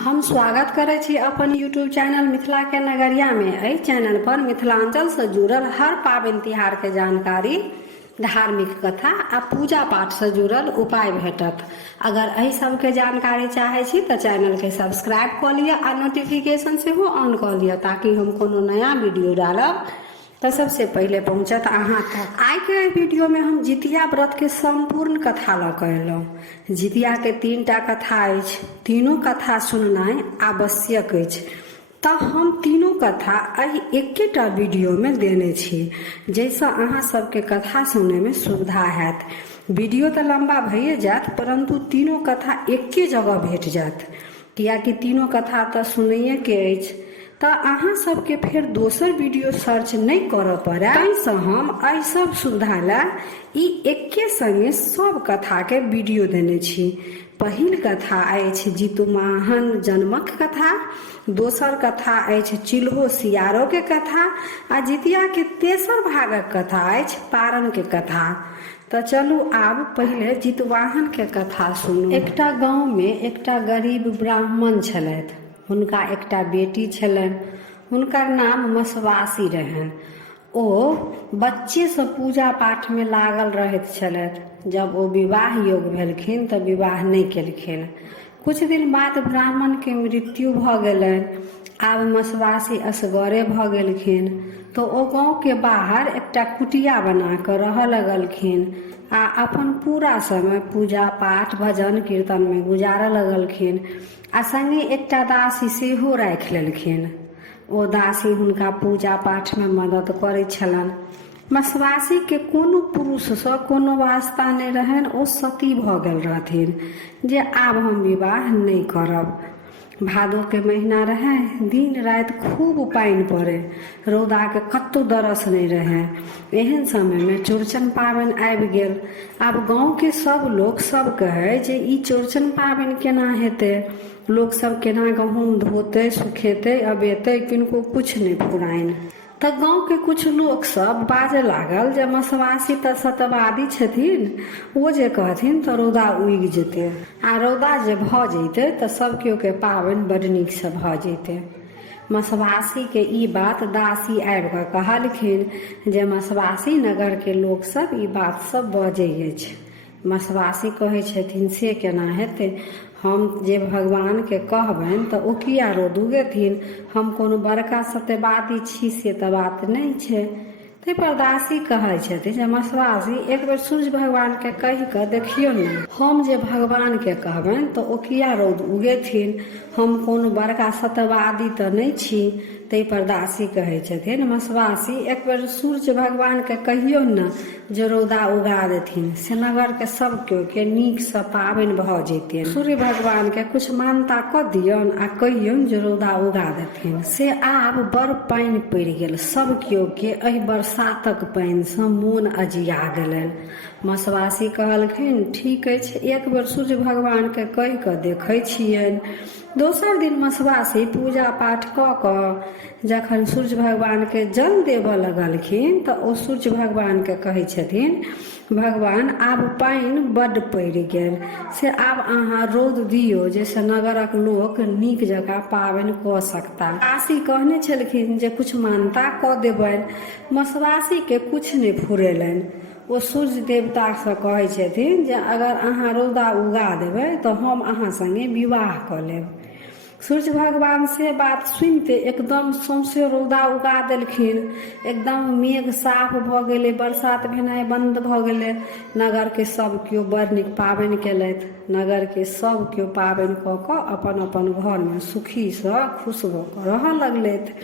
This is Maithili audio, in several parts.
हम स्वागत करै छी अपन यूट्यूब चैनल मिथिला के नगरिया में। एहि चैनल पर मिथिलांचल से जुड़ल हर पाबनि तिहार के जानकारी, धार्मिक कथा आ पूजा पाठ से जुड़ल उपाय भेटत। अगर एहि सब के जानकारी चाहे छी तो चैनल के सब्सक्राइब कर लिया आ नोटिफिकेशन से हो ऑन कर लिया, ताकि हम कोनो नया वीडियो डालब तो सबसे पहले पहुंचत अहाँ तक। आइ के वीडियो में हम जितिया व्रत के संपूर्ण कथा ल कहलहुँ। जितिया के 3टा कथा अछि, तीनों कथा सुननाइ आवश्यक अछि। तो हम तीनों कथा एहि एकेटा वीडियो में देने छी, जैसे अहाँ सबके कथा सुने में सुविधा हैत। वीडियो तो लंबा भइए जात, परंतु तीनों कथा एके जगह भेट जात, कियाकि तीनों कथा तो सुनैये के अछि। तो अहाँ सबके फिर दोसर वीडियो सर्च नहीं करऽ पड़े, ताहिसँ हम एहि सब सुविधा ला ई एके संगे सब कथा के वीडियो देने छी। पहिल कथा अछि जितुवाहन जन्मक कथा, दोसर कथा अछि चिल्हो सियारो के कथा, आ जितिया के तेसर भागक कथा अछि पारण के कथा। तो चलू आब पहले जितवाहन के कथा सुनू। एकटा गाँव में एकटा गरीब ब्राह्मण छलथि। हुनका एकटा बेटी छलनि, हुनकर नाम मसवासी रहनि। ओ बच्चे से पूजा पाठ में लागल रहैत छलथि। जब ओ विवाह योग्य भेलखिन तऽ विवाह नहीं केलखिन। कुछ दिन बाद ब्राह्मण के मृत्यु भऽ गेलनि। आब मसवासी असगरे भऽ गेलखिन, तो ओ गाँव के बाहर एकटा कुटिया बना कऽ रहऽ लगलखिन आ अपन पूरा समय पूजा पाठ भजन कीर्तन में गुजारऽ लगलखिन। आ संगे एकटा दासी सेहो राखि लेलखिन। ओ दासी हुनका पूजा पाठ में मदद करैत छलनि। मसवासी के कोनो पुरुष से कोनो वास्ता नहीं रहनि। ओ सती भऽ गेल रहथिन जे आब हम विवाह नहीं करब। भादो के महीना रहे, दिन रात खूब पानि पड़े, रौदा के कत्तो दरस नहीं रहे। एहन समय में चौड़चन पाबनि आबि गेल। आब गाँव के सब लोग सब कहे जे ई चौड़चन पाबनि केना हेतै, लोग सब केना गहूम धोते सुखेते अबेते, किनको कुछ नहीं फुराइन। तो गाँव के कुछ लोग सब बाजे लागल जे मसवासी तो सतवादी छथिन, ओ जे कहथिन तो रौदा उगि जेते, आ रौदा जे भऽ जैते तो सब केओ के पाबनि बड़ नीक से भऽ जैते। मसवासी के ई बात दासी आबि कऽ कहलखिन जे मसवासी नगर के लोग सब ई बात सब बजै अछि। मसवासी कहै छथिन से केना हेतै, हम जे भगवान के कहबनि तऽ ओ किया रौद उगेथिन, हम कोनो बड़का सत्यवादी छी से तऽ बात नहीं छै। ताहि पर दासी कहै छथिन जे मसवासी एक बेर सूर्य भगवान के कहि कऽ देखियौ ने, हम जे भगवान के कहबनि तऽ ओ किया रौद उगेथिन, हम कोनो बड़का सत्यवादी तऽ नहीं छी। ताहि पर दासी कहै छथिन मसवासी एक बेर सूर्य भगवान के कहियौ न जे रौदा उगा देथिन, से नगर के सब केओ के नीक से पाबनि भऽ जैते। सूर्य भगवान के कुछ मानता कऽ दियौन आ कहियौन जे रौदा उगा देथिन। से आब बड़ पानि पड़ि गेल, सब केओ के एहि बरसातक पानि से मोन अजिया गेलनि। मसवासी कहलखिन ठीक अछि, एक बेर सूर्य भगवान के कहि कऽ देखै छियनि। दोसर दिन मसवासी पूजा पाठ कऽ कऽ जखन सूर्य भगवान के जल देबऽ लगलखिन तऽ ओ सूर्य भगवान के कहै छथिन भगवान आब पानि बड्ड पड़ि गेल, से आब अहाँ रौद दियौ जैसे नगरक लोक नीक जकाँ पाबनि कऽ सकता। दासी कहने छलखिन जे कुछ मानता कऽ देबनि। मसवासी के कुछ नहीं फुरेलनि। ओ सूर्य देवता से कहै छथिन जे अगर अहाँ रौदा उगा देबै तो हम अहाँ संगे विवाह कऽ लेब। सूर्य भगवान से बात सुनते एकदम सौंसे रौदा उगा देलखिन। एकदम मेघ साफ भऽ गेलै, बरसात भेनाइ बंद भऽ गेलै। नगर के सब केओ बड़ नीक पाबनि केलथि। नगर के सब केओ पाबनि कऽ कऽ अपन अपन घर में सुखी सँ खुश भऽ कऽ रहऽ लगलथि।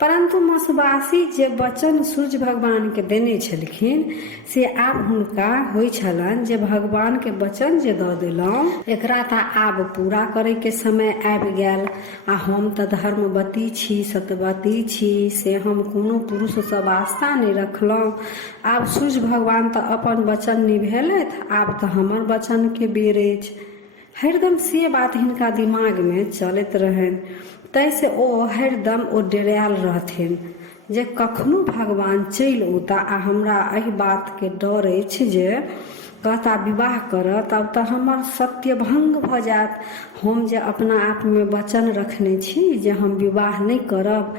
परंतु मसवासी जे वचन सूर्य भगवान के देने छलखिन से आब हुनका होइ छलनि जे भगवान के वचन जे दऽ देलहुँ एकरा तऽ आब पूरा करे के समय आबि गेल। आ हम तऽ धर्मवती छी, सत्यवती छी, से हम कोनो पुरुष से वास्ता नहीं रखलहुँ। आब सूर्य भगवान तऽ अपन वचन निभेलथि, आब तऽ हमर वचन के बेर अछि। हरदम से बात हिनका दिमाग में चलैत रहनि। तैसे ओ हरदम ओ डेरायल रहथिन जे कखनो भगवान चलि औता आ हमरा एहि बात के डर अछि जे कहता विवाह कर तब तऽ हमर सत्य भंग भऽ जायत। हम जे अपना आपमे वचन रखने छी जे हम विवाह नहि करब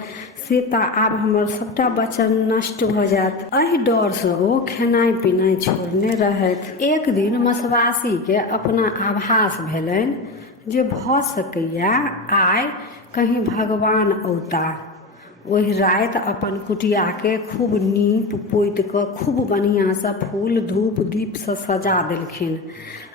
से तऽ आब हमर सबटा वचन नष्ट भऽ जायत। एहि डरसँ ओ खेनाइ पिनाइ छोड़ने रहथि। एक दिन मसवासीके अपना आभास भेलनि जे भऽ सकैया आइ कहीं भगवान औता। ओहि राति अपन कुटियाके खूब नीप पोति कऽ खूब बढ़िआँसँ फूल धूप दीपसँ सजा देलखिन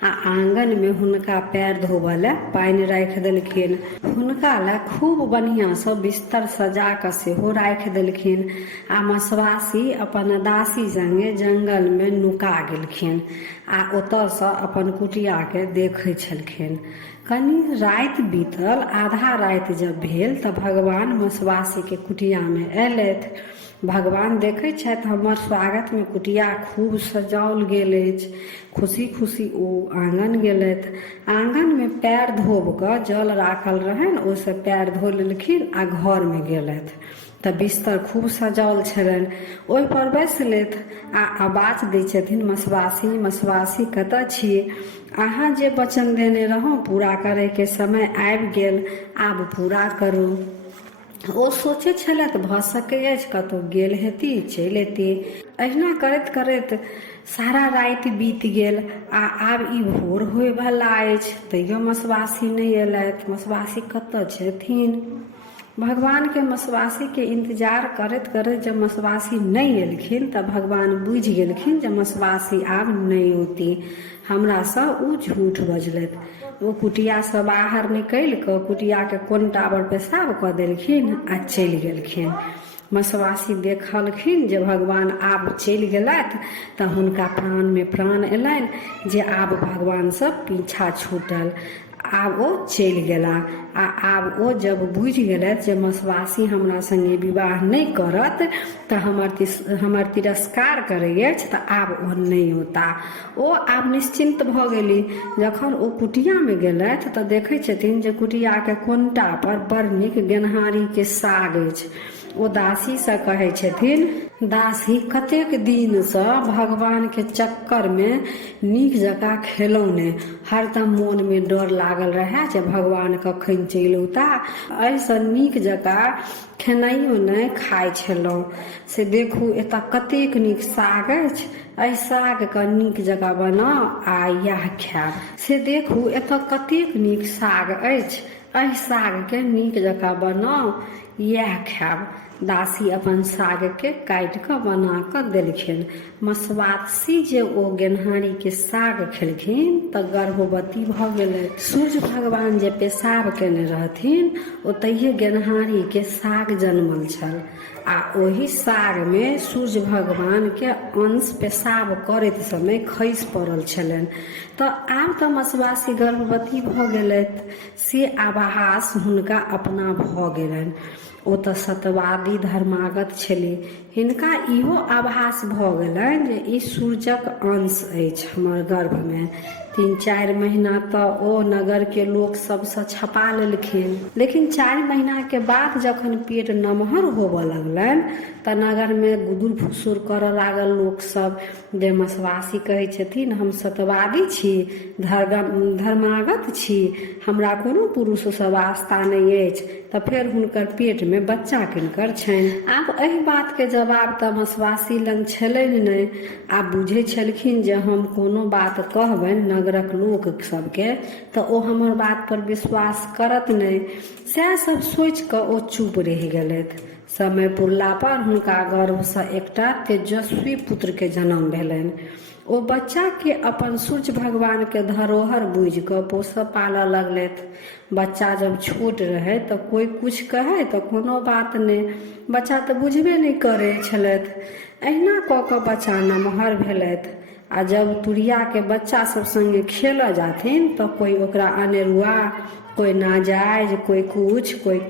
आ आँगनमे हुनका पैर धोबऽ लए पानि राखि देलखिन। हुनका लए खूब बढ़िआँसँ बिस्तर सजा कऽ सेहो राखि देलखिन आ मसवासी अपन दासी सङ्गे जङ्गलमे नुका गेलखिन आ ओतऽसँ अपन कुटियाके देखै छलखिन। कनि राति बीतल, आधा राति जब भेल तऽ भगवान मसवासीके कुटियामे अयलथि। भगवान देखै छथि हमर स्वागतमे कुटिया खूब सजाओल गेल अछि। खुशी खुशी ओ आँगन गेलथि। आँगनमे पैर धोब कऽ जल राखल रहनि, ओहिसँ पैर धो लेलखिन आ घरमे गेलथि तऽ बिस्तर खूब सजाओल छलनि। ओहिपर बैसलथि आ आवाज दै छथिन मसवासी मसवासी कतऽ छी? अहाँ जे वचन देने रहौं पूरा करैके समय आबि गेल, आब पूरा करू। ओ सोचै छलथि भऽ सकै अछि कतहु गेल हेती, चलि एती। अहिना करैत करैत सारा राति बीत गेल आ आब ई भोर होयवला अछि, तैयो मसवासी नहि अयलथि। मसवासी कतऽ छथिन? भगवानके मसवासीके इंतजार करैत करैत जब मसवासी नहि एलखिन तऽ भगवान बुझि गेलखिन जे मसवासी आब नहि औती। हमरासँ ओ झूठ बजलथि। ओ कुटियासँ बाहर निकलि कऽ कुटियाके कोनटा पर पेशाब कऽ देलखिन आ चलि गेलखिन। मसवासी देखलखिन जे भगवान आब चलि गेलथि तऽ हुनका प्राणमे प्राण एलनि जे आब भगवानसँ पीछा छूटल। आब ओ चलि गेला आ आब ओ जब बुझि गेलथि जे मसवासी हमरा सङ्गे विवाह नहि करत तऽ हमर तिरस्कार करै अछि तऽ आब ओ नहि औता। ओ आब निश्चिंत भऽ गेली। जखन ओ कुटियामे गेलथि तऽ देखै छथिन जे कुटियाके कोनटा पर बड़ नीक गेनहारीके साग अछि। ओ दासीसँ कहै छथिन, दासी कतेक दिनसँ भगवानके चक्करमे नीक जकाँ खेलौं ने, हरदम मोनमे डर लागल रहए जे भगवान कखन चलि औता। एहिसँ नीक जकाँ खेनाइयो नहि खाइ छलहुँ। से देखू एतऽ कतेक नीक साग अछि, एहि सागके नीक जकाँ बनाउ आ इएह खायब। से देखू एतऽ कतेक नीक साग अछि, एहि सागके नीक जकाँ बनाउ इएह खायब। दासी अपन सागके काटि कऽ बना कऽ देलखिन। मसवासी जे ओ गेनहारीके साग खेलखिन तऽ गर्भवती भऽ गेलै। सूर्य भगवान जे पेशाब केने रहथिन ओतहिए गेनहारीके साग जन्मल छल आ ओहि सागमे सूर्य भगवानके अंश पेशाब करैत समय खसि पड़ल छलनि। तऽ आब तऽ मसवासी गर्भवती भऽ गेलथि, से आभास हुनका अपना भऽ गेलनि। ओ तऽ सत्यवादी धर्मागत छली। हिनका इहो आभास भऽ गेलनि जे ई सूर्यक अंश अछि हमर गर्भमे। 3-4 महीना तऽ ओ नगरके लोक सबसँ छपा लेलखिन। लेकिन 4 महीनाके बाद जखन पेट नमहर होबऽ लगलनि तऽ नगरमे गुदुर फुसुर करऽ लागल लोक सब जे मसवासी कहै छथिन हम सत्यवादी छी, धर्मागत छी, हमरा कोनो पुरुषसँ वास्ता नहि अछि। तऽ फेर हुनकर पेटमे बच्चा किनकर छनि? आब एहि बातके जवाब तऽ मसवासी लग छलनि नहि। आब बुझै छलखिन जे हम कोनो बात कहबनि नगरक लोक सबके तऽ ओ हमर बात पर विश्वास करत नहि। सएह सब सोचि कऽ ओ चुप रहि गेलथि। समय पुरला पर हुनका गर्भसँ एकटा तेजस्वी पुत्रके जन्म भेलनि। ओ बच्चाके अपन सूर्य भगवानके धरोहर बुझि कऽ पोसऽ पालऽ लगलथि। बच्चा जब छोट रहै तऽ कोई कुछ कहै तऽ कोनो बात नहि, बच्चा तऽ बुझबे नहि करै छलथि। अहिना कऽ कऽ बच्चा नमहर भेलथि आ जब तुरियाके बच्चा सब सङ्गे खेलऽ जाथिन तऽ कोई ओकरा अनेरुआ, कोई नाजायज, कोई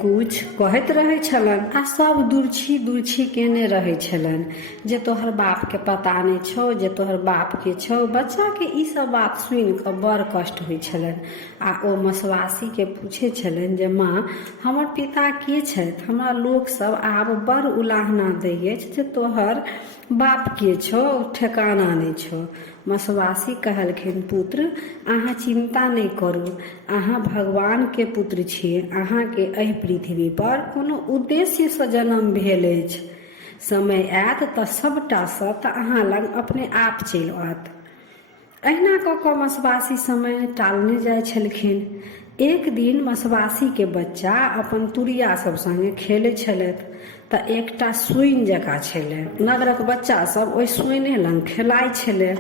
कुछ कहैत रहै छलनि आ सब दुरछी केने रहै छलनि जे तोहर बापके पता नहि छौ, जे तोहर बापके छौ। बच्चाके ई सब बात सुनि कऽ बड़ कष्ट होइ छलनि आ ओ मसवासीके पूछै छलनि जे माँ हमर पिता के छथि? हमरा लोक सब आब बड़ उलाहना दै अछि जे तोहर बाप के छौ, ठेकाना नहि छौ। मसवासी कहलखिन, पुत्र अहाँ चिंता नहीं करू, अहाँ भगवान के पुत्र छियै, अहाँ के एहि पृथ्वी पर कोनो उद्देश्य से जन्म भेल अछि। समय आयत तऽ सबटा सत्य अहाँ लग अपने आप चलि आयत। अहिना कऽ कऽ मसवासी समय टालने जाइ छलखिन। एक दिन मसवासी के बच्चा अपन तुरिया सब संगे खेलै छलथि तऽ एकटा सुइन जकाँ छलै। नगरक बच्चा सब ओहि सुइने लग खेलाइ छलै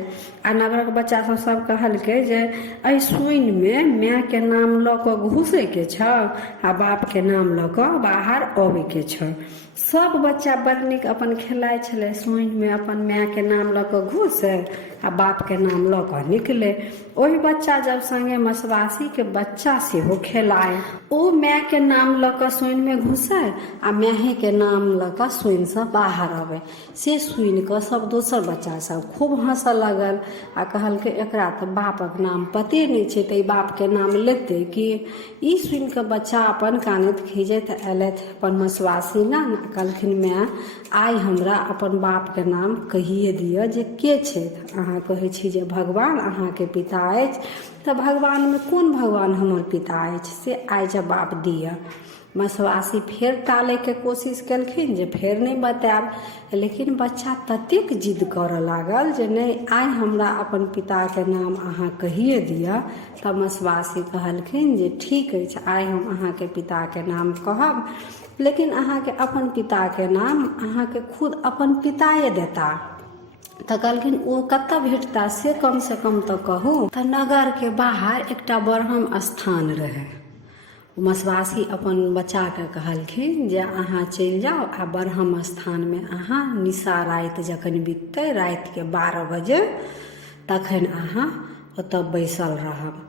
आ नगरक बच्चा सब कहलकै जे एहि सुइनमे मायके नाम लऽ कऽ घुसैके छ आ बापके नाम लऽ कऽ बाहर अबैके छ। सब बच्चा बड़ नीक अपन खेलाइ छलै, सुइनमे अपन मायके नाम लऽ कऽ घुसै आ बापके नाम लऽ कऽ निकले। ओहि बच्चा जब संगे मसवासीके बच्चा सेहो खेलाय, ओ मायके नाम लऽ कऽ सुइनमे घुसै आ मायके नाम लऽ कऽ सुइनसँ बाहर अबै। से सुनि कऽ सब दोसर बच्चा सब खूब हँसऽ लगल आ कहलकै एकरा तऽ बापक नाम पते नहि छै तऽ ई बापके नाम लेतै कि। ई सुनि कऽ बच्चा अपन कानैत खीजैत अयलथि अपन मसवासी लग, कहलखिन माय आइ हमरा अपन बापके नाम कहिए दिअ जे के छथि। अहाँ कहै छी जे भगवान अहाँके पिता अछि, तऽ भगवानमे कोन भगवान हमर पिता अछि से आइ जवाब दिअ। मसवासी फेर टालैके कोशिश केलखिन जे फेर नहीं बतायब, लेकिन बच्चा ततेक जिद करऽ लागल जे नहीं आइ हमरा अपन पिताके नाम अहाँ कहिए दिअ। तऽ मसवासी कहलखिन जे ठीक अछि, आइ हम अहाँके पिताके नाम कहब, लेकिन अहाँके अपन पिताके नाम अहाँके खुद अपन पिताए देता। तऽ कहलखिन ओ कतऽ भेटता से कम तऽ कहू। तऽ नगर के बाहर एकटा ब्रह्म स्थान रहे। मसवासी अपन बच्चाके कहलखिन जे अहाँ चलि जाउ आ ब्रह्म स्थानमे अहाँ निशा राति जखन बीततै, रातिके 12 बजे, तखन अहाँ ओतऽ बैसल रहब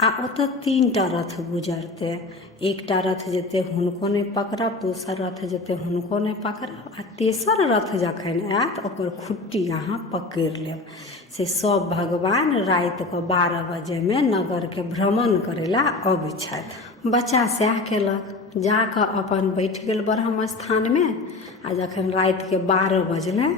आ ओतऽ 3टा रथ गुजरतै। एकटा रथ जेतै हुनको नहि पकड़ब, दोसर रथ जेतै हुनको नहि पकड़ब आ तेसर रथ जखन आयत ओकर खुट्टी अहाँ पकड़ि लेब। से सब भगवान रातिके 12 बजेमे नगरके भ्रमण करै ला अबै छथि। बच्चा सएह केलक, जाकऽ अपन बैठ गेल ब्रह्म स्थानमे आ जखन रातिके 12 बजलै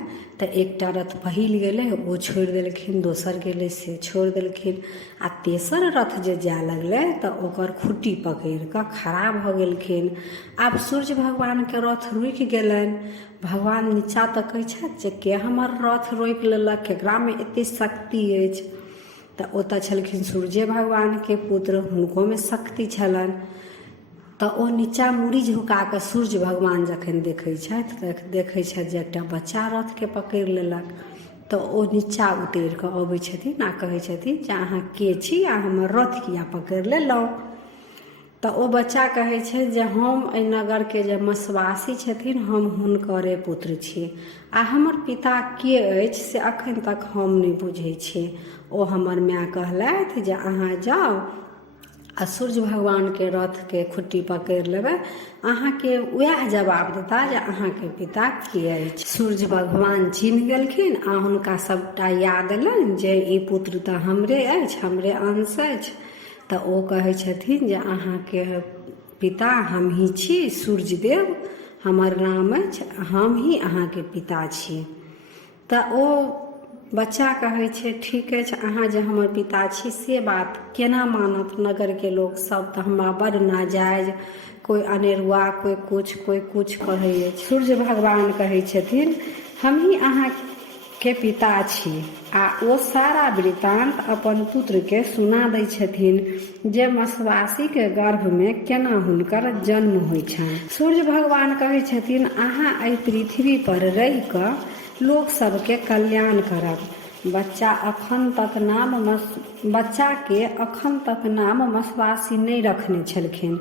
तऽ एकटा रथ पहिल गेलै ओ छोड़ि देलखिन, दोसर गेलै से छोड़ि देलखिन आ तेसर रथ जे जाय लगलै तऽ ओकर खुट्टी पकड़ि कऽ खड़ा भऽ गेलखिन। आब सूर्य भगवानके रथ रुकि गेलनि। भगवान नीचाँ तकै छथि जे के हमर रथ रोकि लेलक, केकरामे एतेक शक्ति अछि। तऽ ओतऽ छलखिन सूर्य भगवानके पुत्र, हुनकोमे शक्ति छलनि। तऽ ओ नीचाँ मुड़ी झुका कऽ सूर्य भगवान जखन देखै छथि तऽ देखै छथि जे एकटा बच्चा रथके पकड़ि लेलक। तऽ ओ नीचाँ उतरि कऽ अबै छथिन आ कहै छथिन जे अहाँ के छी आ हमर रथ किया पकड़ि लेलहुँ। तऽ ओ बच्चा कहै छै जे हम एहि नगरके जे मसवासी छथिन हम हुनकरे पुत्र छी आ हमर पिता के अछि से अखन तक हम नहि बुझै छी। ओ हमर माय कहलथि जे अहाँ जाउ आ सूर्य भगवानके रथके खुट्टी पकड़ि लेबै, अहाँके वएह जवाब देता जे अहाँके पिता के अछि। सूर्य भगवान चिन्ह गेलखिन आ हुनका सबटा याद एलनि जे ई पुत्र तऽ हमरे अछि, हमरे अंश अछि। तऽ ओ कहै छथिन जे अहाँके पिता हम ही छी, सूर्य देव हमर नाम अछि, हम ही अहाँके पिता छी। तऽ ओ बच्चा कहै छै ठीक अछि, अहाँ जे हमर पिता छी से बात केना मानत नगरके लोक सब, तऽ हमरा बड़ नाजायज, कोई अनेरुआ, कोई कुछ कहै अछि। सूर्य भगवान कहै छथिन हम ही अहाँके पिता छी आ ओ सारा वृतांत अपन पुत्रके सुना दै छथिन जे मसवासीके गर्भमे केना हुनकर जन्म होइ छनि। सूर्य भगवान कहै छथिन अहाँ एहि पृथ्वी पर रहि कऽ लोक सबके कल्याण करब। बच्चाके अखन तक नाम मसवासी नहीं रखने छलखिन।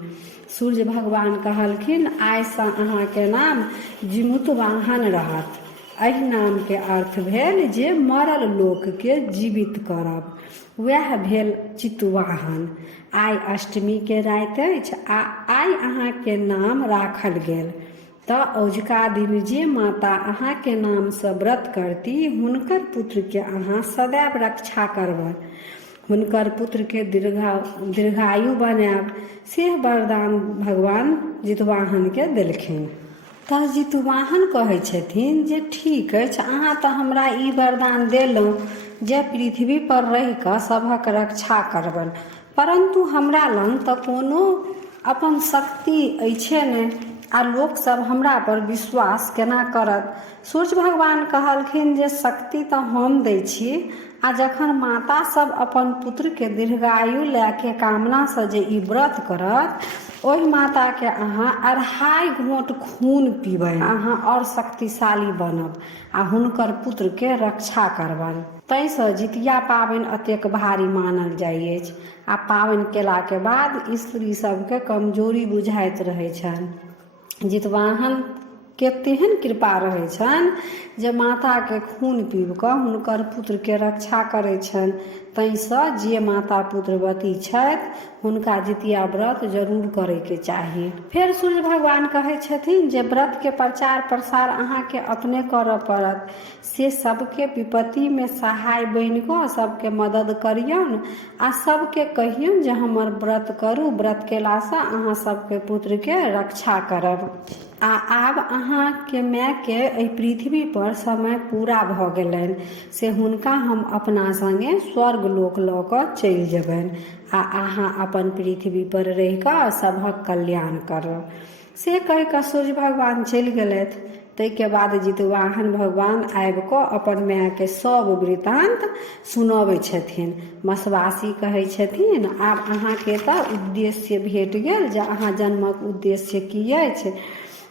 सूर्य भगवान कहलखिन आइसँ अहाँके नाम जिमुतवाहन रहत। एहि नामके अर्थ भेल जे मरल लोकके जीवित करब, वएह भेल चितवाहन। आइ अष्टमीके राति अछि आ आइ अहाँके नाम राखल गेल। तऽ अजुका दिन जे माता अहाँके नामसँ व्रत करती हुनकर पुत्रके अहाँ सदैव रक्षा करबनि, हुनकर पुत्रके दीर्घायु बनायब, से वरदान भगवान जितवाहनके देलखिन। तऽ जितवाहन कहै छथिन जे ठीक अछि, अहाँ तऽ हमरा ई वरदान देलहुँ जे पृथ्वी पर रहि कऽ सभक रक्षा करबनि, परंतु हमरा लग तऽ कोनो अपन शक्ति अछि नहि, आ लोकसभ हमरा पर विश्वास केना करत। सूर्य भगवान कहलखिन जे शक्ति तऽ हम दै छी, आ जखन माता सब अपन पुत्रके दीर्घायु लए के कामनासँ जे ई व्रत करत, ओहि माताके अहाँ 2.5 घोंट खून पीबनि, अहाँ और शक्तिशाली बनब आ हुनकर पुत्रके रक्षा करबनि। ताहिसँ जितिया पाबनि अतेक भारी मानल जाइ अछि। आ पाबनि केलाके बाद स्त्री सबके कमजोरी बुझाइत रहै छनि। जितवाहन के तेहन कृपा रहै छनि जे माताके खून पीब कऽ हुनकर पुत्रके रक्षा करै छनि। ताहिसँ जे माता पुत्रवती छथि हुनका जितिया व्रत जरूर करैके चाही। फेर सूर्य भगवान कहै छथिन जे व्रतके प्रचार प्रसार अहाँके अपने करऽ पड़त, से सबके विपत्तिमे सहाय बनि कऽ सबके मदद करियौन आ सबके कहियौन जे हमर व्रत करू, व्रत केलासँ अहाँ सबके पुत्रके रक्षा करब। आ आब अहाँके मायके एहि पृथ्वी पर समय पूरा भऽ गेलनि, से हुनका हम अपना संगे स्वर्ग लोक लऽ कऽ चलि जेबनि आ अहाँ अपन पृथ्वी पर रहि कऽ सभक कल्याण करब। से कहि कऽ सूर्य भगवान चलि गेलथि। ताहिके बाद जितवाहन भगवान आबि कऽ अपन मायके सब वृतांत सुनबै छथिन। मसवासी कहै छथिन आब अहाँके तऽ उद्देश्य भेट गेल, जे अहाँ जन्मक उद्देश्य की अछि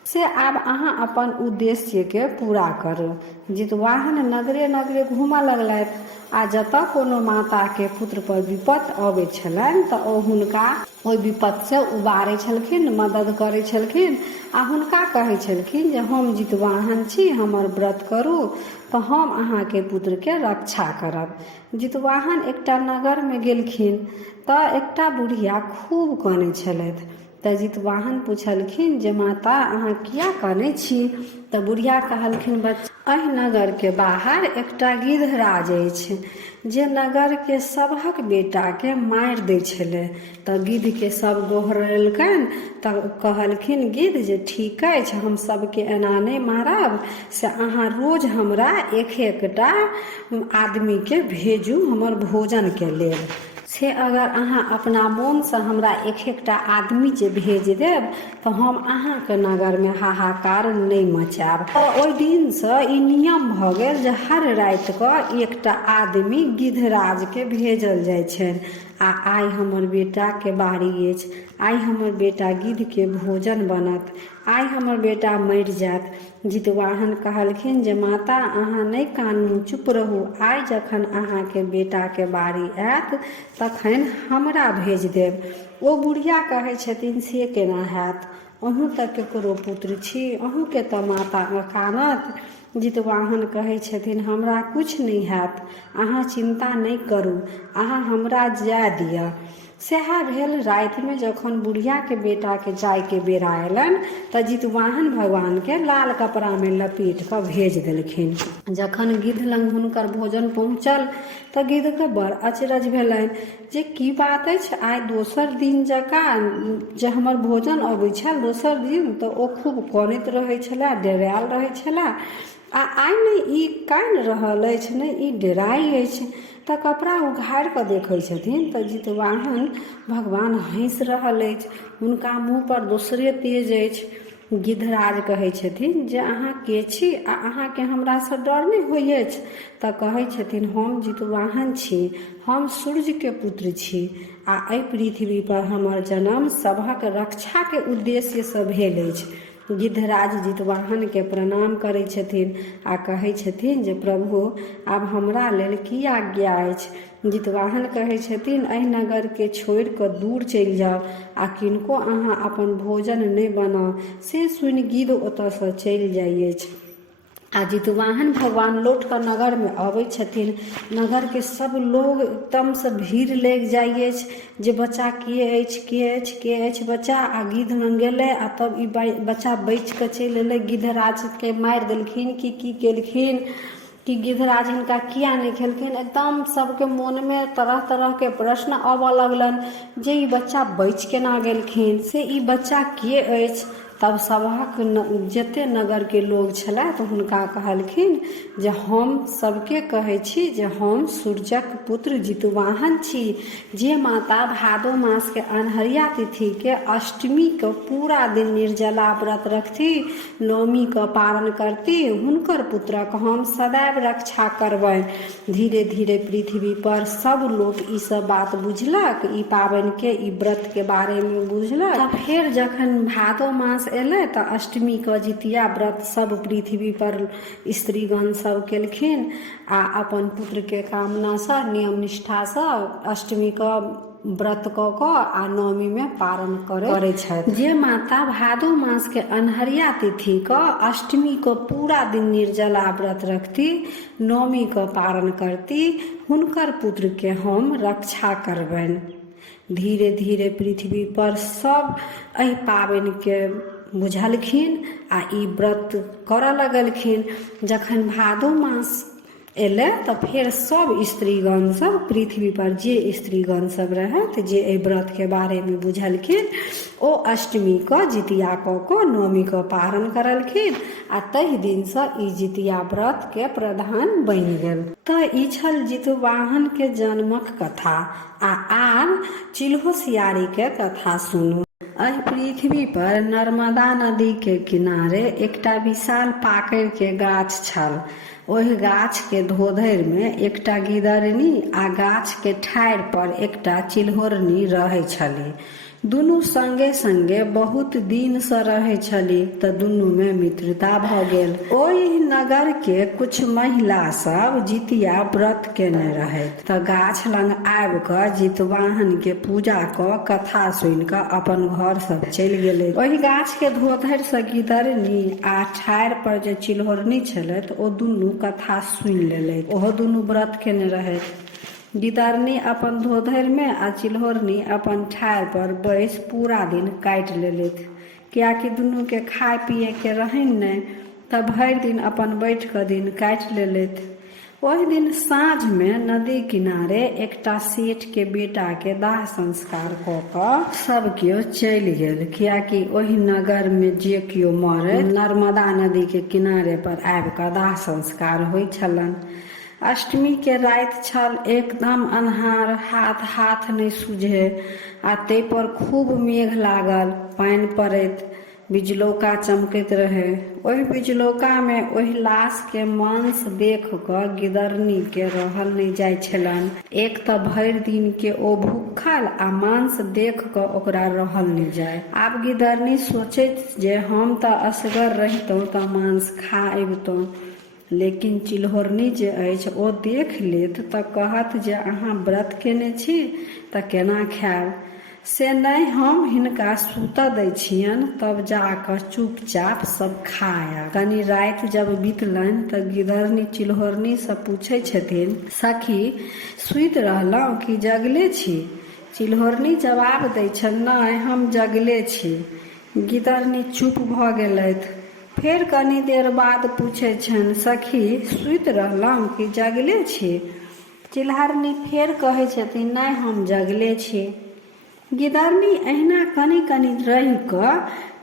से आब अहाँ अपन उद्देश्यके पूरा करू। जितवाहन नगरे नगरे घूमऽ लगलथि आ जतऽ कोनो माताके पुत्र पर विपत अबै छलनि तऽ ओ हुनका ओहि विपत्तिसँ उबारै छलखिन, मदद करै छलखिन आ हुनका कहै छलखिन जे हम जितवाहन छी, हमर व्रत करू तऽ हम अहाँके पुत्रके रक्षा करब। जितवाहन एकटा नगरमे गेलखिन तऽ एकटा बुढ़िया खूब कनै छलथि। तऽ जितवाहन पूछलखिन जे माता अहाँ किया कनै छी? तऽ बुढ़िया कहलखिन बच्चा एहि नगरके बाहर एकटा गिद्धराज अछि जे नगरके सभक बेटाके मारि दै छलै। तऽ गिद्धके सब गोहरेलकनि तऽ कहलखिन गिद्ध जे ठीक अछि, हम सबके एना नहि मारब, से अहाँ रोज हमरा एक एकटा आदमीके भेजू हमर भोजनके लेल। से अगर अहाँ अपना मोनसँ हमरा एक एकटा आदमी जे भेज देब तऽ हम अहाँके नगरमे हाहाकार नहि मचायब। ओहि दिनसँ ई नियम भऽ गेल जे हर राति कऽ एकटा आदमी गिद्धराजके भेजल जाइ छनि आ आइ हमर बेटाके बारी अछि, आइ हमर बेटा गिद्धके भोजन बनत, आइ हमर बेटा मरि जायत। जितवाहन कहलखिन जे माता अहाँ नहि कानू, चुप रहू, आइ जखन अहाँके बेटाके बारी आयत तखन हमरा भेज देब। ओ बुढ़िया कहै छथिन से केना हैत, अहूँ तऽ केकरो पुत्र छी, अहूँके तऽ माता कानत। जितवाहन कहै छथिन हमरा किछु नहि हैत, अहाँ चिन्ता नहि करू, अहाँ हमरा जाय दिअ। सएह भेल। रातिमे जखन बुढ़ियाके बेटाके जायके बेरा अयलनि तऽ जितवाहन भगवानके लाल कपड़ामे लपेट कऽ भेज देलखिन। जखन गिद्ध लग हुनकर भोजन पहुँचल तऽ गिद्धके बड़ अचरज भेलनि जे की बात अछि, आइ दोसर दिन जकाँ जे हमर भोजन अबै छल दोसर दिन तऽ ओ खूब कनैत रहै छलए, डेरायल रहै छलए, आ आइ नहि ई कानि रहल अछि, नहि ई डेराइ अछि। तऽ कपड़ा उघारि कऽ देखै छथिन तऽ जितवाहन भगवान हँसि रहल अछि, हुनका मुँह पर दोसरे तेज अछि। गिद्धराज कहै छथिन जे अहाँ के छी आ अहाँके हमरासँ डर नहि होइ अछि? तऽ कहै छथिन हम जितवाहन छी, हम सूर्यके पुत्र छी आ एहि पृथ्वी पर हमर जन्म सभक रक्षाके उद्देश्यसँ भेल अछि। गिद्धराज जितवाहनके प्रणाम करै छथिन आ कहै छथिन जे प्रभु आब हमरा लेल की आज्ञा अछि? जितवाहन कहै छथिन एहि नगरके छोड़ि कऽ दूर चलि जाउ आ किनको अहाँ अपन भोजन नहि बनाउ। से सुनि गिद्ध ओतयसँ चलि जाइ अछि। आ जितवाहन भगवान लौट कऽ नगरमे अबै छथिन। नगरके सब लोग एकदमसँ भीड़ लागि जाइ अछि जे बच्चा के अछि, के अछि, के अछि बच्चा। आ गिद्ध लग गेलै आ तब ई बच्चा बचि कऽ चलि एलै। गिद्धराजके मारि देलखिन कि की केलखिन कि गिद्धराज हिनका किया नहि खेलखिन, एकदम सबके मोनमे तरह तरहके प्रश्न आबऽ लगलनि जे ई बच्चा बचि केना गेलखिन, से ई बच्चा के अछि। तब सभक जते नगर के लोग छलै तऽ हुनका कहलखिन जे हम सबके कहै छी जे हम सूर्यक पुत्र जितवाहन छी, जे माता भादो मास के अन्हरिया तिथि के अष्टमी के पूरा दिन निर्जला व्रत रखती, नवमी के पारण करती, हुनकर पुत्रक हम सदैव रक्षा करबै। धीरे धीरे पृथ्वी पर सब लोग ई सब बात बुझलक, ई पाबनि के, ई व्रत के बारे में बुझलक। तब फेर जखन भादो मास एलै तऽ अष्टमी के जितिया व्रत सब पृथ्वी पर स्त्रीगण सब केलखिन आ अपन पुत्र के कामना सँ नियम निष्ठा सँ अष्टमी के व्रत कऽ कऽ आ नवमी में पारण करै छथि। जे माता भादो मास के अन्हरिया तिथि क अष्टमी को पूरा दिन निर्जला व्रत रखती, नवमी को पारण करती, हुनकर पुत्र के हम रक्षा करबनि। धीरे धीरे पृथ्वी पर सब एहि पाबनि के बुझलखिन आ ई व्रत करऽ लगलखिन। जखन भादो मास एलै तऽ फेर सब स्त्रीगण सब पृथ्वी पर जे स्त्रीगण सब रहथि जे एहि व्रत के बारे में बुझलखिन ओ अष्टमी के जितिया कऽ कऽ नवमी के पारण करलखिन आ तहि दिन सँ ई जितिया व्रत के प्रधान बनि गेल। तऽ ई छल जितवाहन के जन्मक कथा। आ आब चिल्हो-सियारी के कथा सुनू। एहि पृथ्वी पर नर्मदा नदी के किनारे एकटा विशाल पाकैर के गाछ छल। ओहि गाछ के धोधरि में एकटा गिदरनी आ गाछ के ठाढ़ि पर एकटा चिल्होरनी रहै छली। दुनू संगे संगे बहुत दिन सँ रहै छली तऽ दुनू में मित्रता भऽ गेल। ओहि नगर के कुछ महिला सब जितिया व्रत केने रहैत तऽ गाछ लग आबि कऽ जितवाहन के पूजा कऽ कथा सुनि कऽ अपन घर सब चलि गेलै। ओहि गाछ के धोधरि सँ गिदरनी आ ठाढ़ि पर जे चिल्होरनी छलथि ओ दुनू कथा सुनि लेलथि। ओहो दुनू व्रत केने रहैत। गिदरनी अपन धोधरि में आ चिल्होरनी अपन ठाढ़ि पर बैस पूरा दिन काटि लेलथि, कियाकि दुनू के खाय पिए के रहनि नहि, तऽ भरि दिन अपन बैठ कऽ दिन काटि लेलथि। ओहि दिन साँझ में नदी किनारे एकटा सेठ के बेटा के दाह संस्कार कऽ कऽ सब केओ चलि गेल, कियाकि ओहि नगर में जे केओ मरै नर्मदा नदी के किनारे पर आबि कऽ दाह संस्कार होइ छलनि। अष्टमी के राति छल, एकदम अन्हार, हाथ नहीं सूझे आ तै पर खूब मेघ लागल, पानि पड़ैत, बिजलौका चमकैत रहे। ओहि बिजलौका में ओहि लाश के मांस देख कऽ गिदरनी के रहल नहीं जाय छलनि। एक तऽ भरि दिन के ओ भूखल आ मांस देख कऽ ओकरा रहल नहीं जाय। आब गिदरनी सोचैत जे हम तऽ असगर रहितौं तऽ मांस खा अबितौं, लेकिन चिल्होरनी जे अछि ओ देख लेत तऽ कहत जे अहाँ व्रत केने छी तऽ केना खायब। से नहीं, हम हिनका सूतऽ दै छियनि, तब जाकऽ चुपचाप सब खायब। कनी राति जब बीतलनि तऽ गिदरनी चिल्होरनी से पूछै छथिन, सखी सुति रहलहुँ कि जगले छी? चिल्होरनी जवाब दै छनि, नहीं हम जगले छी। गिदरनी चुप भऽ गेलथि। फेर कनी देर बाद पूछे छनि, सखी सुति रहलहुँ कि जगले छी? चिल्होरनी फेर कहै छथिन, नहीं हम जगले छी। गिदरनी अहिना कनी कनी रहि कऽ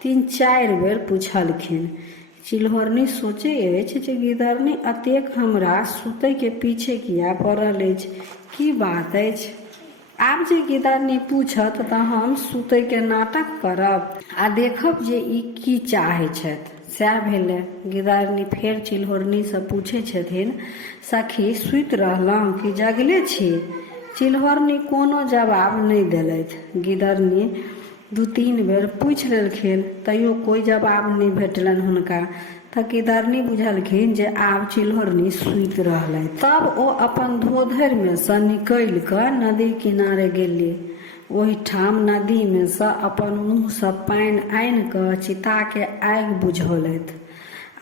3-4 बेर पूछलखिन। चिल्होरनी सोचै अछि जे गिदरनी अतेक हमरा सुतै के पीछे किया पड़ल अछि, की बात अछि? आब जे गिदरनी पूछत तऽ हम सुतै के नाटक करब आ देखब जे ई की चाहै छथि। सएह भेलै। गिदरनी फेर चिल्होरनी से पूछै छथिन, सखी सुति रहलहुँ कि जगले छी? चिल्होरनी कोनो जवाब नहीं देलथि। गिदरनी 2-3 बेर पूछि लेलखिन, तैयो कोई जवाब नहीं भेटलनि हुनका। तऽ गिदरनी बुझलखिन जे आब चिल्होरनी सुति रहलथि। तब ओ अपन धोधरि में सँ निकलि कऽ नदी किनारे गेली। ओहिठाम नदी में सँ अपन मुँह सँ पानि आनि कऽ चिता के आगि बुझौलथि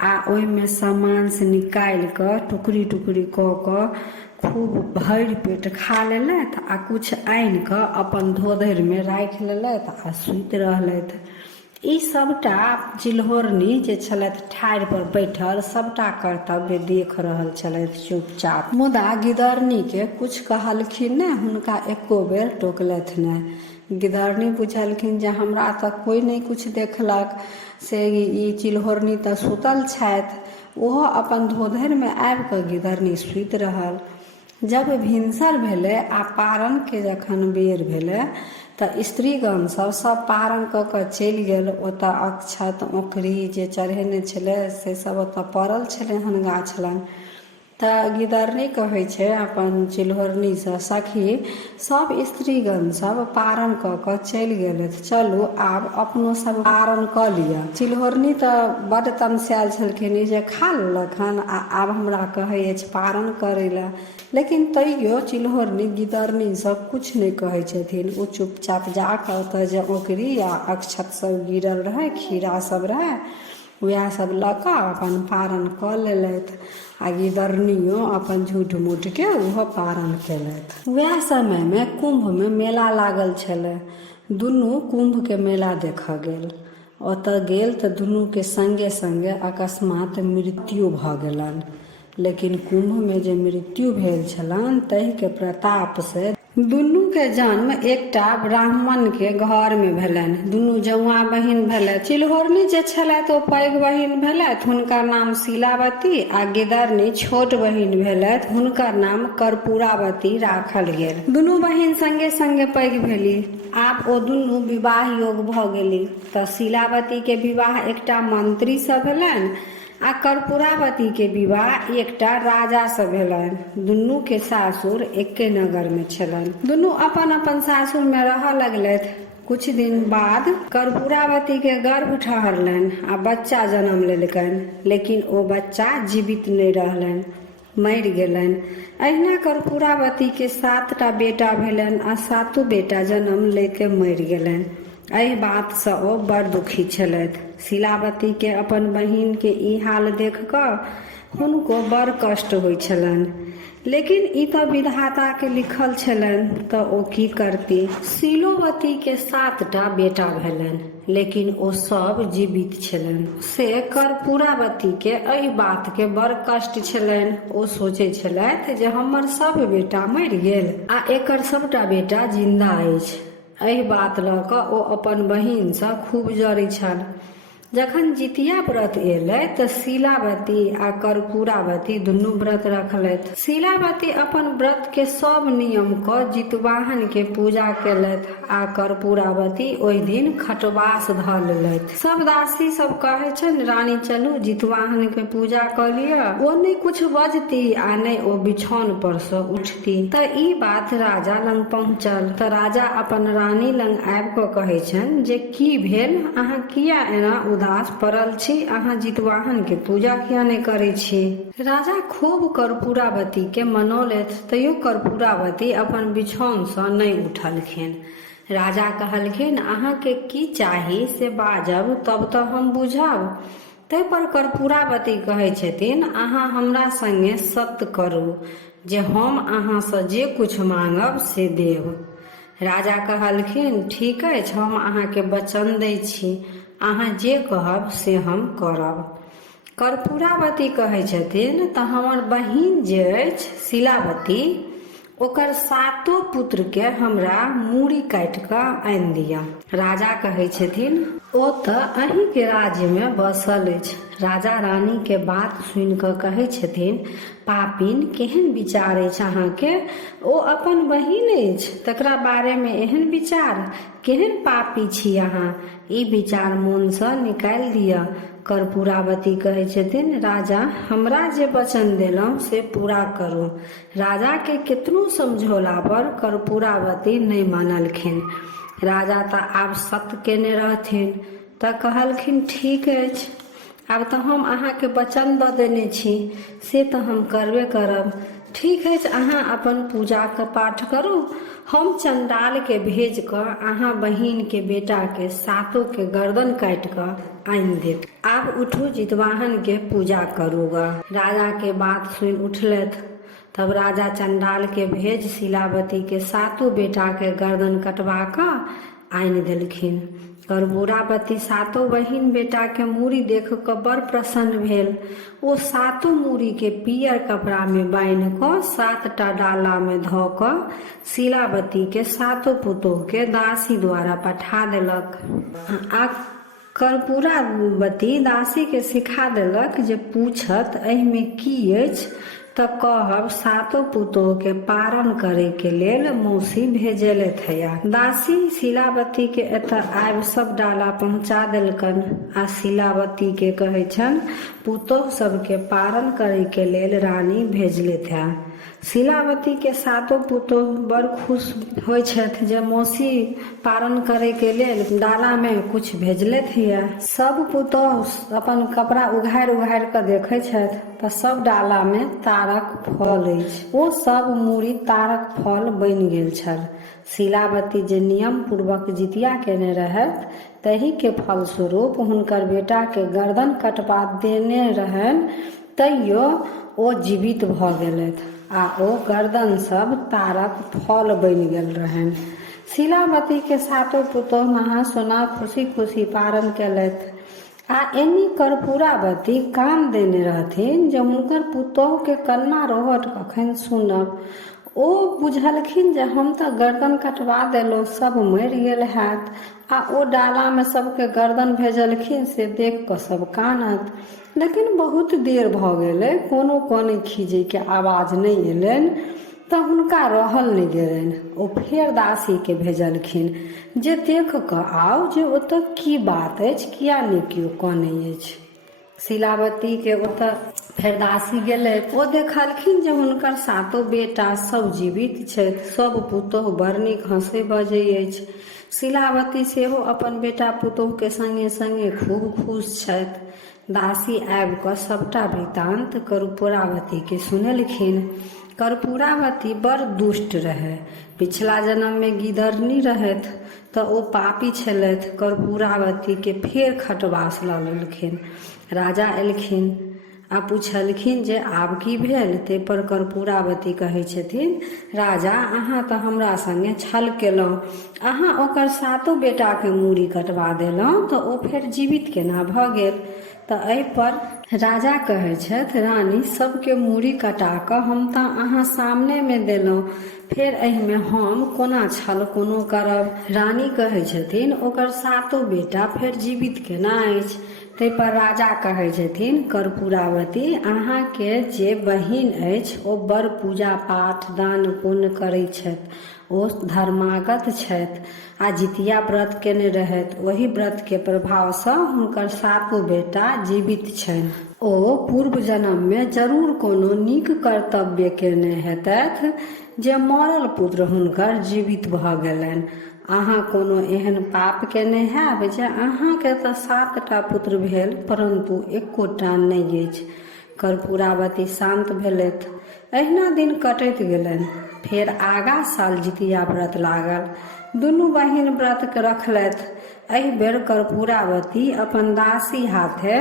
आ ओहि में सँ मांस निकालि कऽ टुकड़ी टुकड़ी कऽ कऽ खूब भरि पेट खा लेलथि आ कुछ आनि कऽ अपन धोधरि में राखि लेलथि आ सुति रहलथि। ई सबटा चिल्होरनी जे छलथि ठाढ़ि पर बैठल सबटा कर्तव्य देख रहल छलथि चुपचाप। मुदा गिदरनी के कुछ कहलखिन नहि, हुनका एको बेर टोकलथि नहि। गिदरनी पुछलखिन जे हमरा तऽ कोई नहीं कुछ देखलक, से ई चिल्होरनी तऽ सुतल छथि। ओहो अपन धोधरिमे आबि कऽ गिदरनी सुति रहल। जब भिनसर भेलै आ पारणके जखन बेर भेलै तऽ स्त्रीगण सब पारण कऽ कऽ चलि गेल। ओतऽ अक्षत औंकरी जे चढ़ेने छलै से सब ओतऽ पड़ल छलै हन गाछ लग। तऽ गिदरनी कहै छै अपन चिल्होरनीसँ, सखी सब स्त्रीगण सब पारण कऽ कऽ चलि गेलथि, चलू आब अपनो सब पारण कऽ लिअ। चिल्होरनी तऽ बड्ड तमसायल छलखिन जे खा लेलक हन आ आब हमरा कहै अछि पारण करै लए। लेकिन तैयो चिल्होरनी गिदरनीसँ किछु नहि कहै छथिन। ओ चुपचाप जाकऽ ओतऽ जे औंकरी आ अक्षत सब गिरल रहै, खीरा सब रहै, वएह सब लऽ कऽ अपन पारण कऽ लेलथि। आ गिदरनियो अपन झूठ मूठके ओहो पारण केलथि। वएह समयमे कुम्भमे मेला लागल छलै। दुनू कुम्भके मेला देखऽ गेल। ओतऽ गेल तऽ दुनूके संगे संगे अकस्मात मृत्यु भऽ गेलनि। लेकिन कुम्भमे जे मृत्यु भेल छलनि ताहिके प्रताप से दुनूके जन्म एकटा ब्राह्मणके घरमे भेलनि। दुनू जौआ बहिन भेलथि। चिल्होरनी जे छलथि ओ पैघ बहिन भेलथि, हुनकर नाम शीलावती, आ गिदरनी छोट बहिन भेलथि, हुनकर नाम कर्पूरावती राखल गेल। दुनू बहिन संगे संगे पैघ भेली। आब ओ दुनू विवाह योग भऽ गेली। तऽ शीलावतीके विवाह एकटा मंत्रीसँ भेलनि आ कर्पूरावतीके विवाह एकटा राजासँ भेलनि। दुनूके सासुर एके नगरमे छलनि। दुनू अपन अपन सासुरमे रहऽ लगलथि। कुछ दिन बाद कर्पूरावतीके गर्भ ठहरलनि आ बच्चा जन्म लेलकनि। लेकिन ओ बच्चा जीवित नहि रहलनि, मरि गेलनि। अहिना कर्पूरावतीके 7टा बेटा भेलनि आ 7 बेटा जन्म लेके मरि गेलनि। एहि बातसँ ओ बड़ दुखी छलथि। शीलावतीके अपन बहिनके ई हाल देख कऽ हुनको बड़ कष्ट होइ छलनि। लेकिन ई तऽ विधाताके लिखल छलनि, तऽ ओ की करती। शीलोवतीके 7टा बेटा भेलनि, लेकिन ओ सब जीवित छलनि। से कर्पूरावतीके एहि बातके बड़ कष्ट छलनि। ओ सोचै छलथि जे हमर सब बेटा मरि गेल आ एकर सबटा बेटा जिन्दा अछि। एहि बात लऽ कऽ ओ अपन बहिनसँ खूब जरै छल। जखन जितिया व्रत एलै तऽ शीलावती आ कर्पूरावती दुनू व्रत रखलथि। शीलावती अपन व्रतके सब नियम कऽ जितवाहनके पूजा केलथि आ कर्पूरावती ओहि दिन खटवास धऽ लेलथि। सब दासी सब कहै छनि, रानी चलू जितवाहनके पूजा कऽ लिअ। ओ नहि कुछ बजती आ नहि ओ बिछौन पर सँ उठती। तऽ ई बात राजा लग पहुँचल। तऽ राजा अपन रानी लग आबि कऽ कहै छनि जे की भेल, अहाँ किया एना उदास पड़ल छी, अहाँ जितवाहनके पूजा किया नहि करै छी। राजा खूब कर्पूरावतीके मनौलथि, तैयो कर्पूरावती अपन बिछौनसँ नहि उठलखिन। राजा कहलखिन, अहाँके की चाही से बाजब तब तऽ हम बुझब। ताहि पर कर्पूरावती कहै छथिन, अहाँ हमरा संगे सत्य करू जे हम अहाँसँ जे कुछ मांगब से देब। राजा कहलखिन, ठीक अछि, हम अहाँके वचन दै छी, अहाँ जे कहब से हम करब। कर्पूरावती कहै छथिन, तऽ हमर बहिन जे अछि शीलावती, ओकर 7 पुत्रके हमरा मूड़ी काटि कऽ आनि दिअ। राजा कहै छथिन, ओ तऽ अहींके राज्यमे बसल अछि। राजा रानीके बात सुनि कऽ कहै छथिन, पापिन केहन विचार अछि अहाँके। ओ अपन बहिन अछि, तकरा बारेमे एहन विचार, केहन पापी छी अहाँ। ई विचार मोनसँ निकालि दिअ। कर्पूरावती कहै छथिन, राजा हमरा जे वचन देलहुँ से पूरा करू। राजाके केतनो समझौला पर कर्पूरावती नहि मानलखिन। राजा तऽ आब सत्य केने रहथिन, तऽ कहलखिन, ठीक अछि, आब तऽ हम अहाँके वचन दऽ देने छी, से तऽ हम करबे करब। ठीक अछि, अहाँ अपन पूजाके पाठ करू, हम चंडालके भेज कऽ अहाँ बहिनके बेटाके 7के गर्दन काटि कऽ आनि देब। आब उठू, जितवाहनके पूजा करू ग। राजाके बात सुनि उठलथि। तब राजा चंडालके भेज शीलावतीके 7 बेटाके गर्दन कटवा कऽ आनि देलखिन कर्पूरावती सातों बहिन बेटा के मूड़ी देख कऽ बड़ प्रसन्न भेल। ओ सातों मूड़ी के पियर कपड़ा में बान्हि कऽ 7टा डाला में धऽ कऽ शीलावती के सातों पुतोह के दासी द्वारा पठा देलक। आ कर्पूरावती दासी के सिखा देलक जे पूछत एहिमे की अछि तऽ कहब सातों पुतोह के पारण करे के लेल मौसी भेजेलथि हैया। दासी शीलावती के एतऽ आबि सब डाला पहुँचा देलकन आ शीलावती के कहै छन पुतोह सबके पारण करे के लेल रानी भेजलथि है। शीलावती के सातों पुतोह बड़ खुश होइ छथि जे मौसी पारण करे के लेल डाला में कुछ भेजलथि है। सब पुतोह अपन कपड़ा उघारि उघारि कऽ देखै छथि तऽ सब डाला में तारक फल अछि। ओ सब मूड़ी तारक फल बनि गेल छल। शीलावती जे नियम पूर्वक जितिया केने रहथि तही के फलस्वरूप हुनकर बेटा के गर्दन कटवा देने रहनि, तैयो ओ जीवित भऽ गेलथि आ ओ गर्दन सब तारक फल बनि गेल रहनि। शीलावती के सातों पुतोह नहा सोना खुशी खुशी पारण केलथि। आ एनी कर्पूरावती कान देने रहथिन जे हुनकर पुतोह के कन्ना रोहट कखन सुनब। ओ बुझलखिन जे हम तऽ गर्दन कटवा देलहुँ, सब मरि गेल हैत। आ ओ डाला में सबके गर्दन भेजलखिन से देख कऽ सब कानत। लेकिन बहुत देर भऽ गेलै, कोनो कोने खीजै के आवाज नहीं एलनि तऽ हुनका रहल नहीं गेलनि। ओ फेर दासी के भेजलखिन जे देख कऽ आउ जे ओतऽ की बात अछि, किया नहि केओ कानै अछि। शीलावती के ओतऽ फेर दासी गेलथि। ओ देखलखिन जे हुनकर सातों बेटा सब जीवित छथि, सब पुतोह बड़ नीक हंसै बजै अछि। शीलावती सेहो अपन बेटा पुतोह के संगे संगे खूब खुश छथि। दासी आबि कऽ सबटा वृतांत कर्पूरावती के सुनेलखिन। कर्पूरावती बड़ दुष्ट रहे, पिछला जन्म में गिदरनी रहथि तऽ ओ पापी छलथि। कर्पूरावती के फेर खटवास लऽ लेलखिन। राजा एलखिन आ पूछलखिन जे आब की भेल। ते पर कर्पूरावती कहै छथिन राजा अहाँ तऽ हमरा संगे छल केलहुँ, अहाँ ओकर सातों बेटा के मूड़ी कटवा देलहुँ तऽ ओ फेर जीवित केना भऽ गेल। तऽ एहि पर राजा कहै छथि रानी सबके मूड़ी कटा कऽ हम तऽ अहाँ सामने में देलहुँ, फेर एहिमे हम कोना छल कोनो करब। रानी कहै छथिन ओकर सातों बेटा फेर जीवित केना अछि। ताहि पर राजा कहै छथिन कर्पूरावती अहाँ के जे बहिन अछि ओ बड़ पूजा पाठ दान पुण्य करै छथि, ओ धर्मागत छथि आ जितिया व्रत केने रहथि। ओहि व्रत के प्रभाव सँ हुनकर सातों बेटा जीवित छनि। ओ पूर्व जन्म में जरूर कोनो नीक कर्तव्य केने हेतथि जे मरल पुत्र हुनकर जीवित भऽ गेलनि। अहाँ कोनो एहन पाप केने हैब जे अहाँके तऽ 7टा पुत्र भेल परंतु एकोटा नहि अछि। कर्पूरावती शांत भेलथि। एहिना दिन कटैत गेलनि। फेर आगा साल जितिया व्रत लागल। दुनू बहिन व्रत के रखलथि। एहि बेर कर्पूरावती अपन दासी हाथे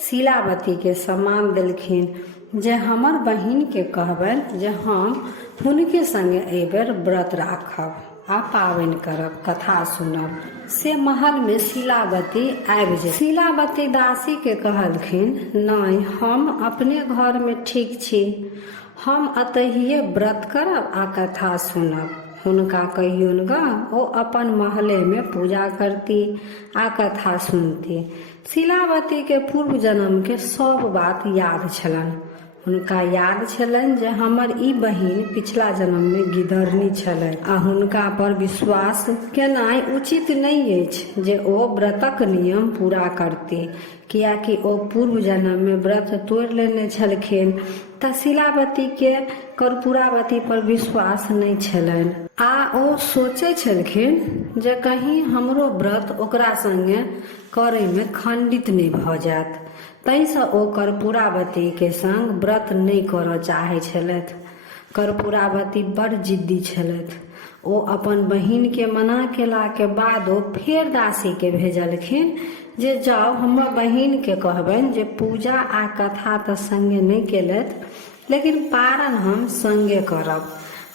शीलावती के सम्मान देलखिन जे हमर बहिन के कहबनि जे हम हुनके संगे एहि बेर व्रत राखब आ पाबनि करब, कथा सुनब। से महल में शीलावती आबि जे शीलावती दासी के कहलखिन नहीं हम अपने घर में ठीक छी, हम अतहिए व्रत करब आ कथा सुनब। हुनका कहियौन ग ओ अपन महले में पूजा करती आ कथा सुनती। शीलावती के पूर्व जन्म के सब बात याद छलनि। हुनका याद छलनि जे हमर ई बहिन पिछला जन्म में गिदरनी छलै आ हुनका पर विश्वास केनाइ उचित नहीं अछि जे ओ व्रतक नियम पूरा करती, कियाकि ओ पूर्व जन्म में व्रत तोड़ि लेने छलखिन। तऽ शीलावती के कर्पूरावती पर विश्वास नहीं छलनि आ ओ सोचै छलखिन जे कहीं हमरो व्रत ओकरा संगे करे में खंडित नहीं भऽ जायत। ताहिसँ ओ कर्पूरावती के संग व्रत नहीं करऽ चाहै छलथि। कर्पूरावती बड़ जिद्दी छलथि। ओ अपन बहिन के मना केला के बादो फेर दासी के भेजलखिन जे जाउ हमर बहिन के कहबनि जे पूजा आ कथा तऽ संगे नहीं केलथि लेकिन पारण हम संगे करब।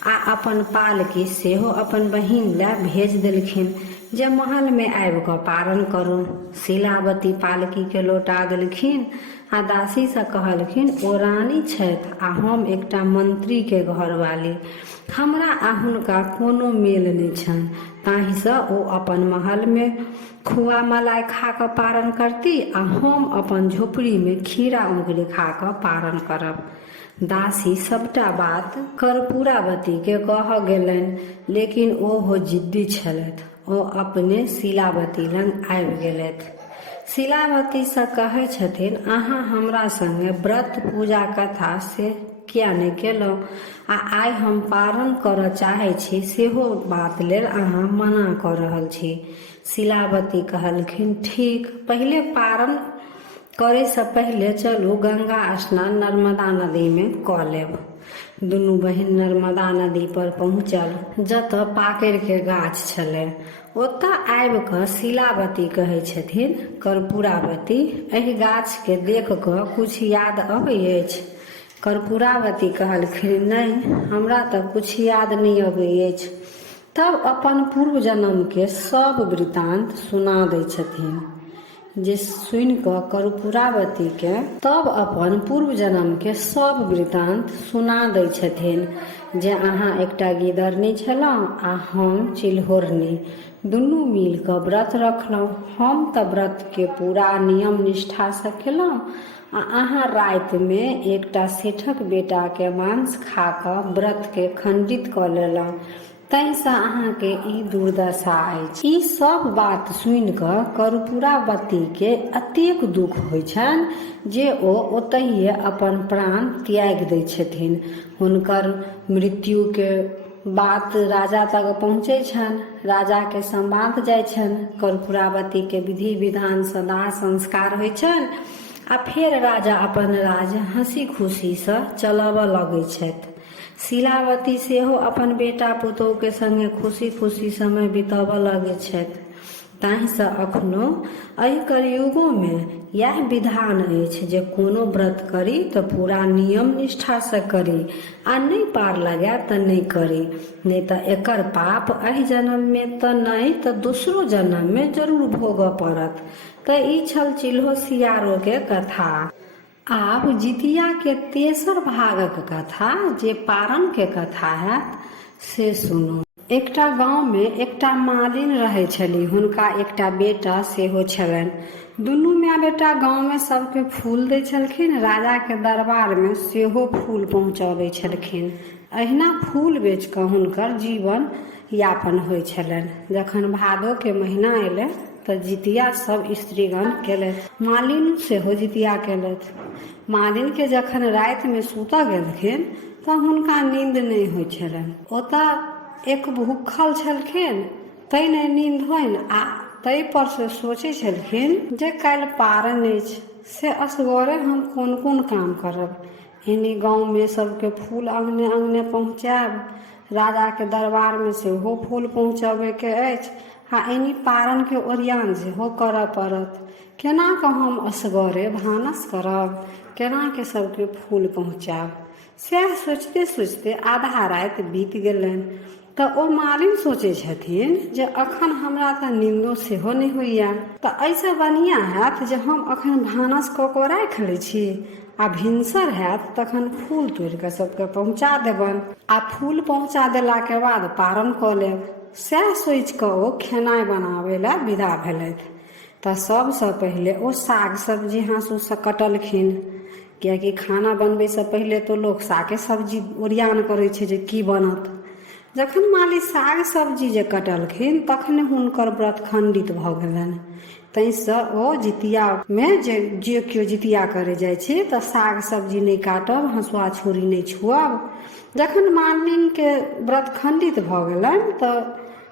आ अपन पालकी सेहो अपन बहिन लए भेज देलखिन। जे महल में आबि कऽ पारण करू। शिलावती पालकी के लौटा देलखिन आ दासी से कहलखिन, ओ रानी छथि आ हम एकटा मंत्री के घरवाली, हमरा आ हुनका कोनो मेल नहि छनि, ताहिसँ ओ अपन महल में खुआ मलाई खा कऽ पारण करती आ हम अपन झोपड़ी में खीरा औंगरी खा कऽ पारण करब। दासी सबटा बात कर्पूरावती के कह गेलनि, लेकिन ओहो जिद्दी छलथि। ओ अपने शिलावती लग आबि गेलथि। शिलावती से कहै छथिन, अहाँ हमरा संगे व्रत पूजा कथा से किया नहि केलहुँ आ आइ हम पारण करऽ चाहै छी सेहो बात लेल अहाँ मना कऽ रहल छी। शिलावती कहलखिन, ठीक, पहिले पारण करे से पहले चलू गंगा स्नान नर्मदा नदी में कऽ लेब। दुनू बहिन नर्मदा नदी पर पहुँचल, जतऽ पाकैर के गाछ छलै। ओतऽ आबि कऽ शिलावती कहै छथिन, कर्पूरावती, एहि गाछ के देख कऽ कुछ याद अबै अछि? कर्पूरावती कहलखिन, नहि, हमरा तऽ कुछ याद नहि अबै अछि। तब अपन पूर्व जन्म के सब वृतांत सुना दै छथिन। जे सुनि कऽ कर्पूरावती के तब अपन पूर्व जन्म के सब वृतांत सुना दै छथिन, जे अहाँ एकटा गिदरनी छलहुँ आ हम चिल्होरनी, दुनू मिल कऽ व्रत रखलहुँ। हम तऽ व्रत के पूरा नियम निष्ठा से केलहुँ आ अहाँ राति में एकटा सेठक बेटा के मांस खा कऽ व्रत के खंडित कऽ लेलहुँ, ताहिसँ अहाँके ई दुर्दशा अछि। ई सब बात सुनि कऽ कर्पूरावती के अतेक दुख होइ छनि जे ओ ओतहिए अपन प्राण त्याग दै छथिन। हुनकर मृत्यु के बात राजा तक पहुँचे छनि। राजा के संवाद जाइ छनि। कर्पूरावती के विधि विधान सँ दाह संस्कार होइ छनि आ फेर राजा अपन राज हंसी खुशी सँ चलबऽ लगै छथि। शिलावती सेहो अपन बेटा पुतोह के संगे खुशी खुशी समय बितबऽ लगै छथि। ताहिसँ अखनो एहि कलयुगो में यह विधान अछि जे कोनो व्रत करी तऽ पूरा नियम निष्ठा से करी आ नहि पार लगाए तऽ नहि करी, नहि तऽ एकर पाप एहि जन्म में तऽ नहि तऽ दोसरो जन्म में जरूर भोगऽ पड़त। तऽ ई छल चिल्हो सियारो के कथा। आब जितिया के तेसर भागक कथा, जे पारण के कथा हैत, से सुनू। एकटा गांव में एकटा मालिन रहै छली। हुनका एकटा बेटा सेहो छलनि। दुनू माय बेटा गांव में सबके फूल दै छलखिन। राजा के दरबार में सेहो फूल पहुँचबै छलखिन। अहिना फूल बेच कऽ हुनकर जीवन यापन होइ छलनि। जखन भादो के महीना एलै तऽ जितिया सब स्त्रीगण केलथि। मालिन सेहो जितिया केलथि। मालिन के जखन राति में सुतऽ गेलखिन तऽ हुनका नींद नहि होइ छलनि। ओतऽ एक भूखल छलखिन, तै नहि नींद होइन आ तै पर से सोचै छलखिन जे काल्हि पारण अछि, से असगरे हम कोन कोन काम करब। एनी गाँव में सबके फूल अंगने अंगने पहुँचायब, राजा के दरबार में सेहो फूल पहुँचबे के अछि आ एनी पारण के ओरियान सेहो करऽ पड़त। केना कऽ हम असगरे भानस करब, केना के सबके फूल पहुँचाब। सएह सोचते सोचते आधा राति बीत गेलनि। तऽ ओ मालिन सोचै छथिन जे अखन हमरा तऽ नींदो सेहो नहि होइया, तऽ एहिसँ बढ़िआँ हैत जे हम अखन भानस कऽ कऽ राखि लै छी आ भिनसर हैत तखन फूल तोड़ि कऽ सबके पहुँचा देबनि आ फूल पहुँचा देलाके बाद पारण कऽ लेब। सएह सोचि कऽ ओ खेनाइ बनाबै लए विदा भेलथि। तऽ सबसँ पहिले ओ साग सब्जी हाँसूसँ कटलखिन, कियाकि खाना बनबैसँ पहिले तो लोग सागे सब्जी ओरियान करै छै जे की बनत। जखन माली साग सब्जी जे कटलखिन तखने हुनकर व्रत खंडित भऽ गेलनि। ताहिसँ ओ जितिया में जे केओ जितिया करे जाइ छै तऽ साग सब्जी नहि काटब, हँसुआ छुरी नहि छुअब। जखन मालिन के व्रत खंडित भऽ गेलनि तऽ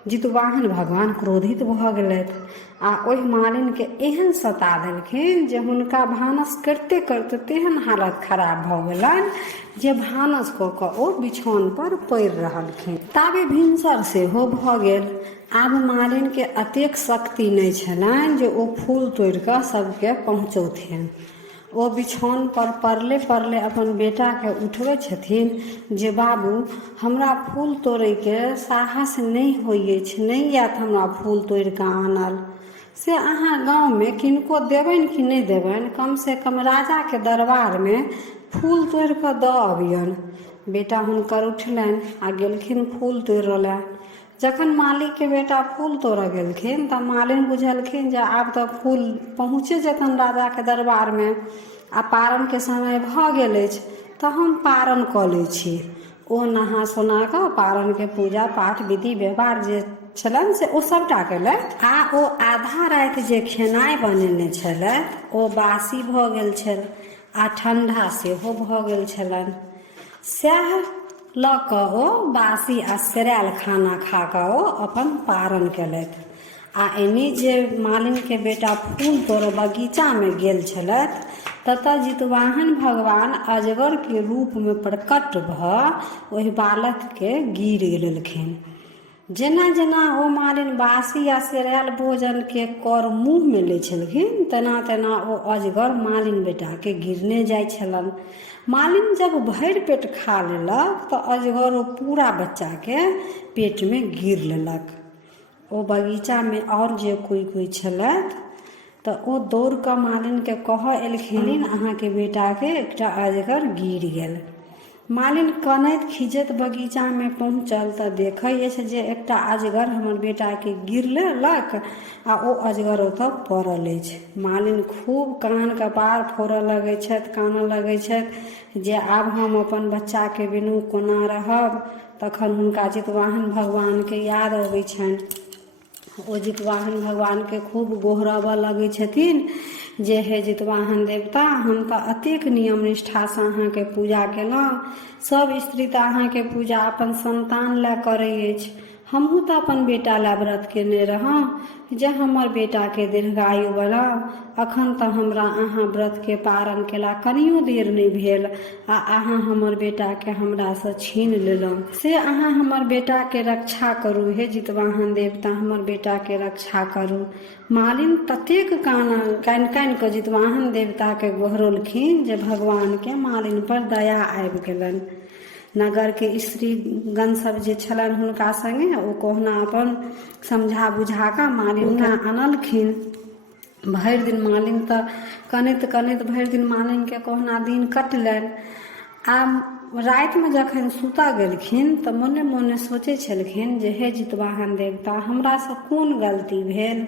जितवाहन भगवान क्रोधित भऽ गेलथि आ ओहि मालिन के एहन सता देलखिन जे हुनका भानस करते करते तेहन हालत खराब भऽ गेलनि जे भानस कऽ कऽ ओ बिछौन पर पड़ि रहलखिन। ताबे भिनसर सेहो भऽ गेल। आब मालिन के अतेक शक्ति नहि छलनि जे ओ फूल तोड़ि कऽ सबके पहुँचौथिन। ओ बिछौन पर परले परले अपन बेटा के उठबै छथिन जे बाबू हमरा फूल तोड़ै के साहस नहीं होइए छै, नहीं आयत हमरा फूल तोड़ के आनल। से अहाँ गाँव में किनको देबनि कि नहीं देबनि, कम से कम राजा के दरबार में फूल तोड़ के दऽ अबियन। बेटा हुनकर उठलनि आ गेलखिन फूल तोड़ऽ लए। जखन मालिक के बेटा फूल तोड़ऽ गेलखिन तऽ मालिन बुझलखिन जे आब तऽ फूल पहुँचे जेतन राजा के दरबार में, आ पारण के समय भऽ गेल अछि, तऽ हम पारण कऽ लै छी। ओ नहा सोना कऽ पारण के पूजा पाठ विधि व्यवहार जे छलनि से ओ सबटा केलथि। आ ओ आधा राति जे खेनाइ बनेने छलथि ओ बासी भऽ गेल छल आ ठंडा सेहो भऽ गेल छलनि। सएह लऽ कऽ ओ बासी आ सेरायल खाना खा कऽ ओ अपन पारण केलथि। आ एनी जे मालिन के बेटा फूल तोड़ऽ बगीचा में गेल छलथि ततऽ जितवाहन भगवान अजगर के रूप में प्रकट भऽ ओहि बालक के गिर लेलखिन। जेना जेना ओ मालिन बासी आ सेरायल भोजन के कर मुँह में लै छलखिन तेना तेना ओ अजगर मालिन बेटा के गिरने जाइ छलनि। मालिन जब भरि पेट खा लेलक तऽ अजगर ओ पूरा बच्चा के पेट में गिर लेलक। ओ बगीचा में और जे कोई छलथि तऽ ओ दौड़ कऽ मालिन के कहऽ एलखिन अहाँ के बेटा के एकटा अजगर गिर गेल। मालिन कनैत खिजैत बगीचा में पहुँचल तऽ देखै अछि जे एकटा अजगर हमर बेटा के गिर लेलक आ ओ अजगर ओतऽ पड़ल अछि। मालिन खूब कान कपार फोड़ऽ लगै छथि, कानऽ लगै छथि जे आब हम अपन बच्चा के बिनु कोना रहब। तखन हुनका जितवाहन भगवान के याद अबै छनि। ओ जितवाहन भगवान के खूब गोहरबऽ लगै छथिन जे हे जितवाहन देवता हम तऽ अतेक नियम निष्ठा से अहाँ के पूजा केलहुँ, सब स्त्री तऽ अहाँ के पूजा अपन संतान लए करै अछि, हमहूँ तऽ अपन बेटा लए व्रत केने रहौं जे हमर बेटा के दीर्घायु बनाउ। अखन तऽ हमरा अहाँ व्रत के पारण केला कनियो देर नहीं भेल आ अहाँ हमर बेटा के हमरा से छीन लेलहुँ। से अहाँ हमर बेटा के रक्षा करू, हे जितवाहन देवता हमर बेटा के रक्षा करू। मालिन ततेक कानि कानि कऽ जितवाहन देवता के गोहरलखिन जे भगवान के मालिन पर दया आबि गेलनि। नगर के स्त्रीगण सब जे छलनि हुनका संगे ओ कहुना अपन समझा बुझा कऽ मालिन के आनलखिन। भरि दिन मालिन तऽ कनैत कनैत भरि दिन मालिन के कहुना दिन कटलनि। आ राति में जखन सुतऽ गेलखिन तऽ मोने मोने सोचै छलखिन जे हे जितवाहन देवता हमरा से कोन गलती भेल।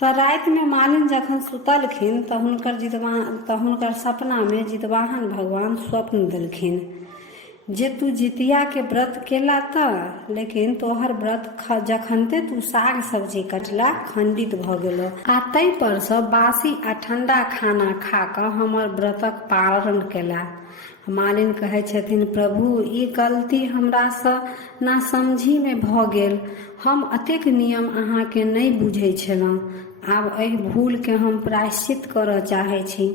तऽ राति में मालिन जखन सुतलखिन तऽ हुनकर सपना में जितवाहन भगवान स्वप्न देलखिन जे तू जितिया के व्रत केला तऽ लेकिन तोहर व्रत जखनते तू साग सब्जी कटला खंडित भऽ गेलो आ तै पर से बासी आ ठंडा खाना खा कऽ हमर व्रतक पारण केला। मालिन कहै छथिन प्रभु ई गलती हमरा से नासमझी में भऽ गेल, हम अतेक नियम अहाँ के नहीं बुझै छलहुँ, आब एहि भूल के हम प्रायश्चित करऽ चाहै छी।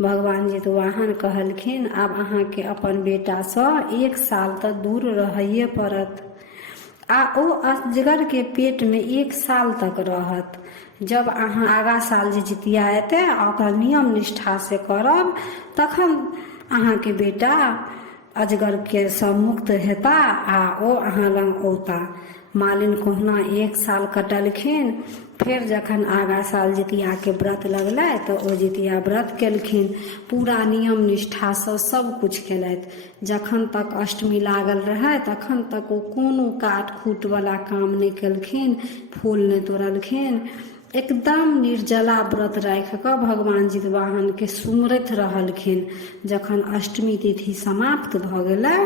भगवान जितवाहन कहलखिन आब अहाँ के अपन बेटा सँ 1 साल तक दूर रहैये पड़त आ ओ अजगर के पेट में 1 साल तक रहत। जब अहाँ आगा साल जे जितिया एतै ओकर नियम निष्ठा से करब तखन अहाँ के बेटा अजगर के सँ मुक्त हेता आ ओ अहाँ लग औता। मालिन कहुना 1 साल कटलखिन। फिर जखन आगा साल जितिया के व्रत लगलै तऽ ओ जितिया व्रत केलखिन, पूरा नियम निष्ठा से सब कुछ केलथि। जखन तक अष्टमी लागल रहै तखन तक ओ कोनो काट खूट वाला काम नहीं केलखिन, फूल नहीं तोड़लखिन, एकदम निर्जला व्रत राखि कऽ भगवान जितवाहन के सुमरैत रहलखिन। जखन अष्टमी तिथि समाप्त भऽ गेलै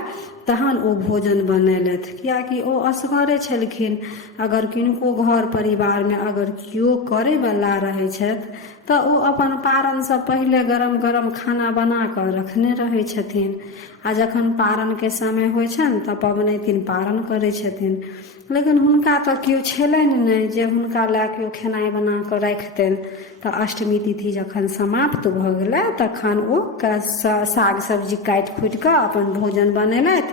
तहन ओ भोजन बनेलथि, कियाकि ओ असगरे छलखिन। अगर किनको घर परिवार में अगर केओ करे वाला रहै छथि तऽ ओ अपन पारण से पहिले गरम गरम खाना बना कऽ रखने रहै छथिन आ जखन पारण के समय होइ छनि तऽ पबनैतिन पारण करै छथिन। लेकिन हुनका तऽ केओ छलनि नहीं जे हुनका लए केओ खेनाइ बना कऽ राखितनि। तऽ अष्टमी तिथि जखन समाप्त भऽ गेलै तखन ओ साग सब्जी काटि खुटि कऽ अपन भोजन बनेलथि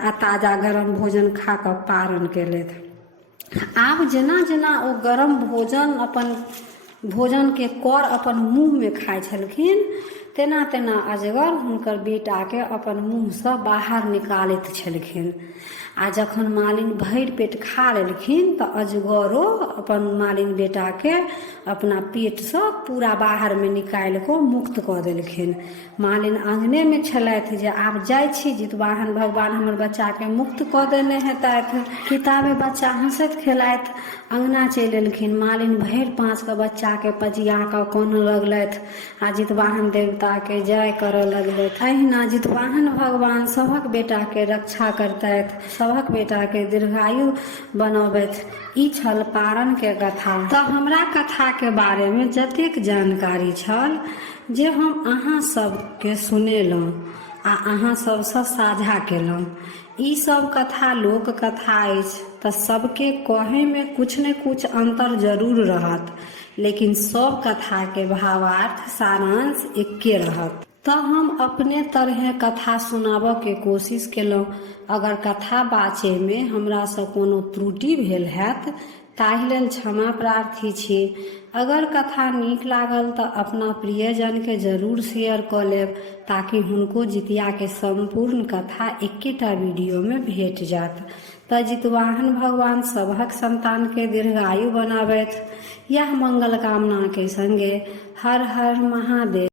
आ ताजा गरम भोजन खा कऽ पारण केलथि। आब जेना जेना ओ गरम भोजन अपन भोजन के कर अपन मुँह में खाइ छलखिन तेना तेना अजगर हुनकर बेटाके अपन मुँहसँ बाहर निकालैत छलखिन। आ जखन मालिन भरि पेट खा लेलखिन तऽ अजगरो अपन मालिन बेटाके अपना पेटसँ पूरा बाहरमे निकालि कऽ मुक्त कऽ देलखिन। मालिन आँगनेमे छलथि जे आब जाइ छी, जितवाहन भगवान हमर बच्चाके मुक्त कऽ देने हेतथि। किताबे बच्चा हँसैत खेलाइत अँगना चलि एलखिन। मालिन भरि पाँचके बच्चाके पजिया कऽ कानऽ लगलथि आ जितवाहन देवताके जय करऽ लगलथि। अहिना जितवाहन भगवान सभक बेटाके रक्षा करतथि, सभक बेटाके दीर्घायु बनबथि। ई छल पारणके कथा। तऽ हमरा कथाके बारेमे जतेक जानकारी छल जे हम अहाँ सबके सुनेलहुँ आ अहाँ सबसँ साझा केलहुँ। ई सब कथा लोक कथा अछि तऽ सबके कहैमे कुछ ने कुछ अंतर जरूर रहत, लेकिन सब कथाके भावार्थ सारांश एके रहत। तऽ हम अपने तरहे कथा सुनाबऽके कोशिश केलहुँ। अगर कथा बाचैमे हमरासँ कोनो त्रुटि भेल हैत ताहि लेल क्षमा प्रार्थी छी। अगर कथा नीक लागल तऽ अपना प्रियजनके जरूर शेयर कऽ लेब ताकि हुनको जितियाके संपूर्ण कथा एकेटा वीडियोमे भेट जायत। तऽ जितवाहन भगवान सभक संतानके दीर्घायु बनाबथि। यह मंगल कामनाके संगे हर हर महादेव।